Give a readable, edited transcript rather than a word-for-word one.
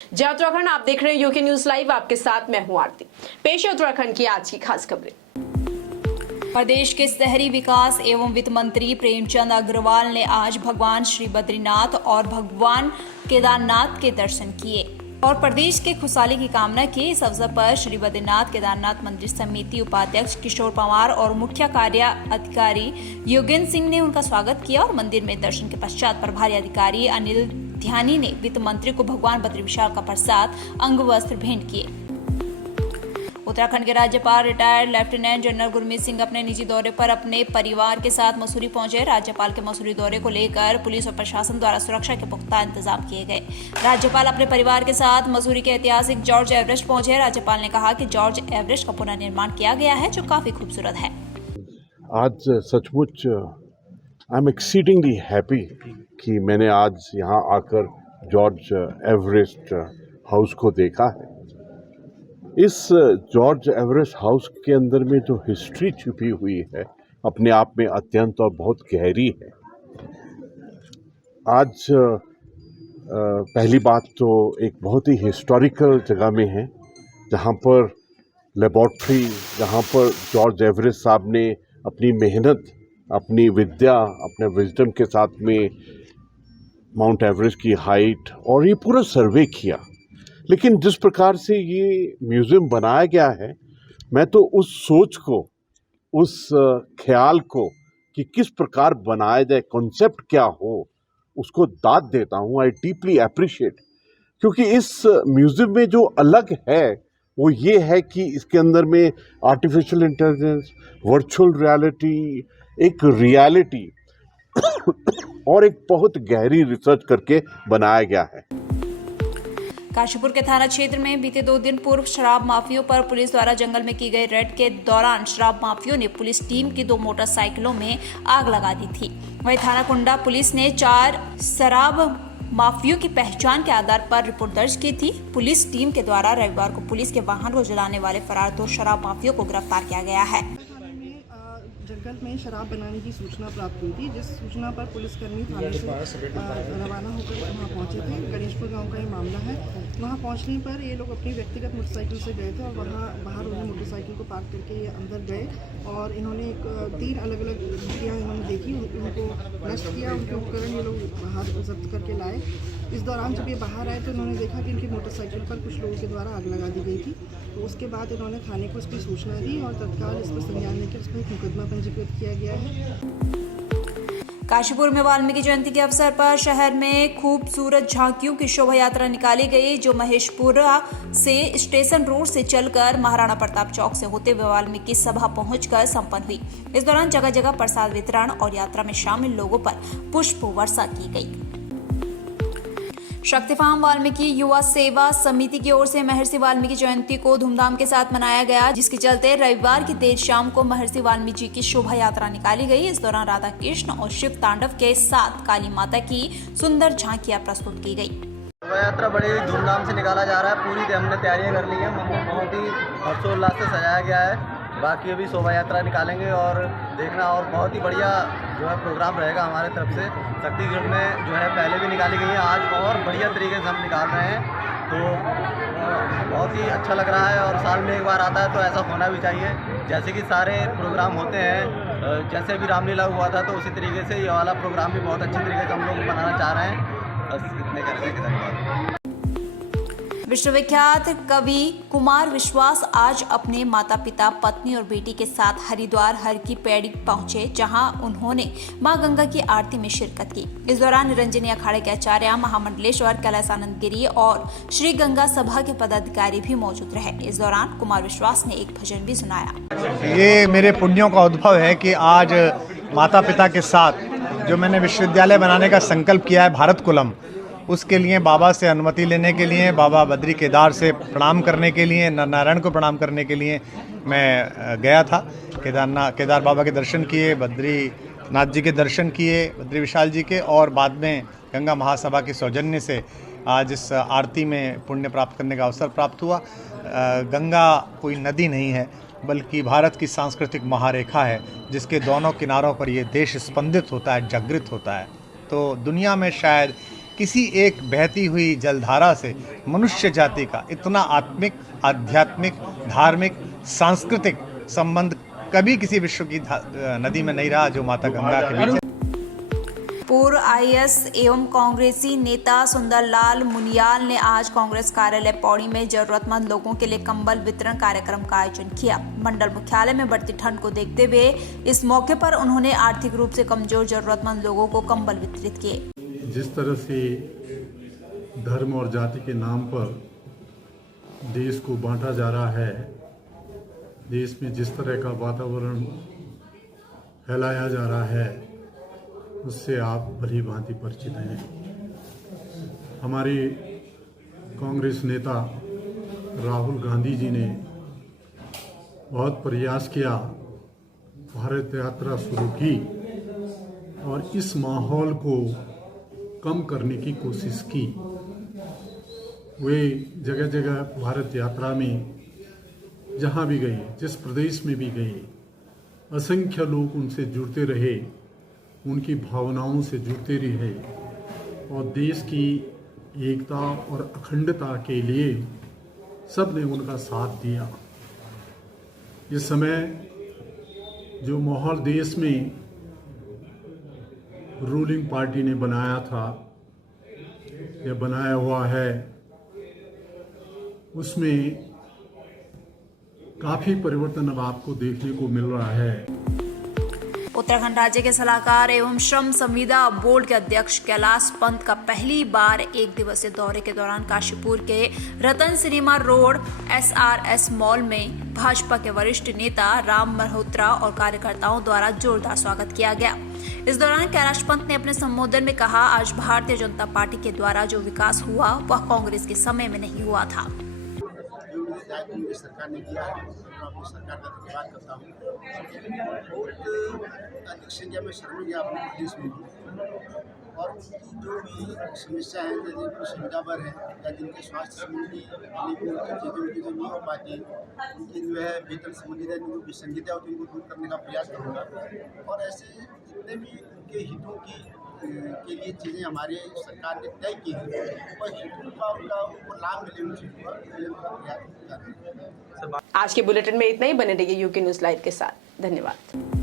जय उत्तराखंड, आप देख रहे हैं यूके न्यूज लाइव। आपके साथ मैं हूं आरती। पेश है उत्तराखंड की आज की खास खबरें। प्रदेश के शहरी विकास एवं वित्त मंत्री प्रेमचंद अग्रवाल ने आज भगवान श्री बद्रीनाथ और भगवान केदारनाथ के दर्शन किए और प्रदेश के खुशहाली की कामना की। इस अवसर पर श्री बद्रीनाथ केदारनाथ मंदिर समिति उपाध्यक्ष किशोर पंवार और मुख्य कार्य अधिकारी योगेंद्र सिंह ने उनका स्वागत किया और मंदिर में दर्शन के पश्चात प्रभारी अधिकारी अनिल ध्यानी ने वित्त मंत्री को भगवान बद्री विशाल का प्रसाद अंग वस्त्र भेंट किए। उत्तराखंड के राज्यपाल retired lieutenant general Gurmeet Singh अपने निजी दौरे पर अपने परिवार के साथ मसूरी पहुंचे। राज्यपाल के मसूरी दौरे को लेकर पुलिस और प्रशासन द्वारा सुरक्षा के पुख्ता इंतजाम किए गए। राज्यपाल अपने परिवार के साथ मसूरी के ऐतिहासिक जॉर्ज एवरेस्ट पहुंचे। राज्यपाल ने कहा कि जॉर्ज एवरेस्ट का पुनर्निर्माण किया गया है जो काफी खूबसूरत है। आज सचमुच आई एम एक्सीडिंगली हैप्पी कि मैंने आज यहाँ आकर जॉर्ज एवरेस्ट हाउस को देखा है। इस जॉर्ज एवरेस्ट हाउस के अंदर में जो हिस्ट्री छुपी हुई है अपने आप में अत्यंत और बहुत गहरी है। आज पहली बात तो एक बहुत ही हिस्टोरिकल जगह में है जहाँ पर लेबॉर्ट्री, जहाँ पर जॉर्ज एवरेस्ट साहब ने अपनी मेहनत, अपनी विद्या, अपने विजडम के साथ में माउंट एवरेस्ट की हाइट और ये पूरा सर्वे किया। लेकिन जिस प्रकार से ये म्यूज़ियम बनाया गया है, मैं तो उस सोच को, उस ख्याल को कि किस प्रकार बनाया जाए, कॉन्सेप्ट क्या हो, उसको दाद देता हूँ। आई डीपली अप्रिशिएट, क्योंकि इस म्यूज़ियम में जो अलग है वो ये है कि इसके अंदर में आर्टिफिशियल इंटेलिजेंस, वर्चुअल रियलिटी, एक रियलिटी और एक बहुत गहरी रिसर्च करके बनाया गया है। काशीपुर के थाना क्षेत्र में बीते 2 दिन पूर्व शराब माफियों पर पुलिस द्वारा जंगल में की गई रेड के दौरान शराब माफियों ने पुलिस टीम की 2 मोटरसाइकिलों में आग लगा दी थी। वहीं थाना कुंडा पुलिस ने 4 शराब माफियों की पहचान के आधार पर रिपोर्ट दर्ज की थी। पुलिस टीम के द्वारा रविवार को पुलिस के वाहन को जलाने वाले फरार 2 शराब माफियों को गिरफ्तार किया गया है। जंगल में शराब बनाने की सूचना प्राप्त हुई थी, जिस सूचना पर पुलिसकर्मी थाने से रवाना होकर वहाँ पहुँचे थे। गणेशपुर गांव का ये मामला है। वहाँ पहुँचने पर ये लोग अपनी व्यक्तिगत मोटरसाइकिल से गए थे और वहाँ बाहर उन्होंने मोटरसाइकिल को पार्क करके ये अंदर गए और इन्होंने 3 अलग अलग गुटियाँ इन्होंने देखी, उनको नष्ट किया, उनके उपकरण ये लोग बाहर जब्त करके लाए। इस दौरान जब ये बाहर आए तो इन्होंने देखा कि इनकी मोटरसाइकिल पर कुछ लोगों के द्वारा आग लगा दी गई थी। तो उसके बाद इन्होंने थाने को इसकी सूचना दी और तत्काल इस पर संज्ञान लेकर इस पर एक मुकदमा पंजीकृत किया गया है। काशीपुर में वाल्मीकि जयंती के अवसर पर शहर में खूबसूरत झांकियों की शोभा यात्रा निकाली गई, जो महेशपुरा से स्टेशन रोड से चलकर महाराणा प्रताप चौक से होते हुए वाल्मीकि सभा पहुंचकर संपन्न हुई। इस दौरान जगह जगह प्रसाद वितरण और यात्रा में शामिल लोगों पर पुष्प वर्षा की गई। शक्ति फार्म वाल्मीकि युवा सेवा समिति की ओर से महर्षि वाल्मीकि जयंती को धूमधाम के साथ मनाया गया, जिसके चलते रविवार की देर शाम को महर्षि वाल्मीकि जी की शोभा यात्रा निकाली गई। इस दौरान राधा कृष्ण और शिव तांडव के साथ काली माता की सुंदर झांकियां प्रस्तुत की गई। शोभा यात्रा बड़ी धूमधाम से निकाला जा रहा है। पूरी हमने तैयारियां कर ली हैं, बहुत ही हर्षोल्लास से सजाया गया है। बाकी अभी शोभा यात्रा निकालेंगे और देखना, और बहुत ही बढ़िया जो है प्रोग्राम रहेगा हमारे तरफ से। छत्तीसगढ़ में जो है पहले भी निकाली गई है, आज और बढ़िया तरीके से हम निकाल रहे हैं, तो बहुत ही अच्छा लग रहा है। और साल में एक बार आता है तो ऐसा होना भी चाहिए। जैसे कि सारे प्रोग्राम होते हैं, जैसे भी रामलीला हुआ था तो उसी तरीके से ये वाला प्रोग्राम भी बहुत अच्छे तरीके से हम लोग मनाना चाह रहे हैं। बस इतने कहने के धन्यवाद। विश्वविख्यात कवि कुमार विश्वास आज अपने माता पिता, पत्नी और बेटी के साथ हरिद्वार हर की पैड़ी पहुंचे, जहां उन्होंने मां गंगा की आरती में शिरकत की। इस दौरान निरंजनी अखाड़े के आचार्य महामंडलेश्वर कैलासानंद गिरी और श्री गंगा सभा के पदाधिकारी भी मौजूद रहे। इस दौरान कुमार विश्वास ने एक भजन भी सुनाया। ये मेरे पुण्यों का उद्भव है कि आज माता पिता के साथ जो मैंने विश्वविद्यालय बनाने का संकल्प किया है भारत कुलम, उसके लिए बाबा से अनुमति लेने के लिए, बाबा बद्री केदार से प्रणाम करने के लिए, नारायण को प्रणाम करने के लिए मैं गया था। केदार बाबा के दर्शन किए, बद्रीनाथ जी के दर्शन किए, बद्री विशाल जी के, और बाद में गंगा महासभा के सौजन्य से आज इस आरती में पुण्य प्राप्त करने का अवसर प्राप्त हुआ। गंगा कोई नदी नहीं है, बल्कि भारत की सांस्कृतिक महारेखा है, जिसके दोनों किनारों पर ये देश स्पंदित होता है, जागृत होता है। तो दुनिया में शायद किसी एक बहती हुई जलधारा से मनुष्य जाति का इतना आत्मिक, आध्यात्मिक, धार्मिक, सांस्कृतिक संबंध कभी किसी विश्व की नदी में नहीं रहा जो माता गंगा के बीच है। पूर्व आईएएस एवं कांग्रेसी नेता सुंदरलाल मुनियाल ने आज कांग्रेस कार्यालय पौड़ी में जरूरतमंद लोगों के लिए कंबल वितरण कार्यक्रम का आयोजन किया। मंडल मुख्यालय में बढ़ती ठंड को देखते हुए इस मौके पर उन्होंने आर्थिक रूप से कमजोर जरूरतमंद लोगों को कंबल वितरित किए। जिस तरह से धर्म और जाति के नाम पर देश को बांटा जा रहा है, देश में जिस तरह का वातावरण फैलाया जा रहा है, उससे आप भली भांति परिचित हैं। हमारे कांग्रेस नेता राहुल गांधी जी ने बहुत प्रयास किया, भारत यात्रा शुरू की और इस माहौल को कम करने की कोशिश की। वे जगह जगह भारत यात्रा में जहाँ भी गए, जिस प्रदेश में भी गए, असंख्य लोग उनसे जुड़ते रहे, उनकी भावनाओं से जुड़ते रहे और देश की एकता और अखंडता के लिए सब ने उनका साथ दिया। इस समय जो माहौल देश में रूलिंग पार्टी ने बनाया था या बनाया हुआ है, उसमें काफ़ी परिवर्तन अब आपको देखने को मिल रहा है। उत्तराखंड राज्य के सलाहकार एवं श्रम संविदा बोर्ड के अध्यक्ष कैलाश पंत का पहली बार एक दिवसीय दौरे के दौरान काशीपुर के रतन सिनेमा रोड SRS मॉल में भाजपा के वरिष्ठ नेता राम मल्होत्रा और कार्यकर्ताओं द्वारा जोरदार स्वागत किया गया। इस दौरान कैलाश पंत ने अपने संबोधन में कहा, आज भारतीय जनता पार्टी के द्वारा जो विकास हुआ वह कांग्रेस के समय में नहीं हुआ था। सरकार ने किया है, अपनी सरकार का धन्यवाद करता हूँ। बहुत अधिक संख्या में शामिल गया अपने प्रदेश में और उनकी जो भी समस्या है, यदि कोई सुविधा पर है या जिनके स्वास्थ्य संबंधी चीज़ों की जो नहीं हो पाती, उनकी जो है वेतन संबंधी जो विसंगतियाँ होती है उनको दूर करने का प्रयास करूँगा और ऐसे जितने भी उनके हितों की के लिए चीज़ें हमारे सरकार ने तय की हैं और हितों का उनको लाभ मिले उन चीज़ों का प्रयास। आज के बुलेटिन में इतना ही। बने रहिए यूके न्यूज़ लाइव के साथ। धन्यवाद।